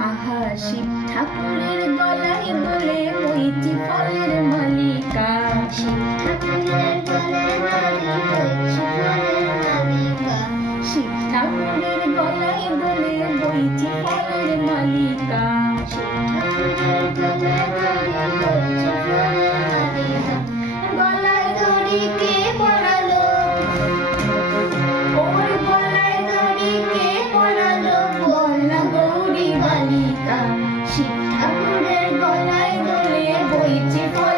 আহা শিব ঠাকুরের গলায় দড়ি বইছে ফলের মালিকা। শিব ঠাকুরের গলায় দড়ি বইছে বইচি ফলের মালিকা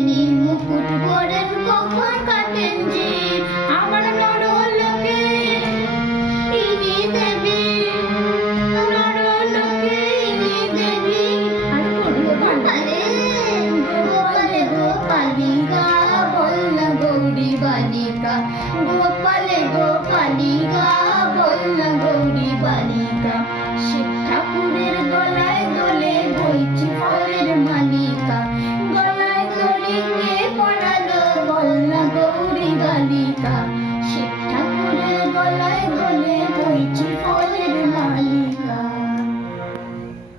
বালিকা গোপালে গোপালিকা বন্যা গৌরী বালিকা। শিব ঠাকুরের গলায় দোলে বইছি ফলের মালিকা। গলায় দোলে কে পড়ালো বন্যা গৌরী বালিকা। শিব ঠাকুরের গলায় দোলে বইছি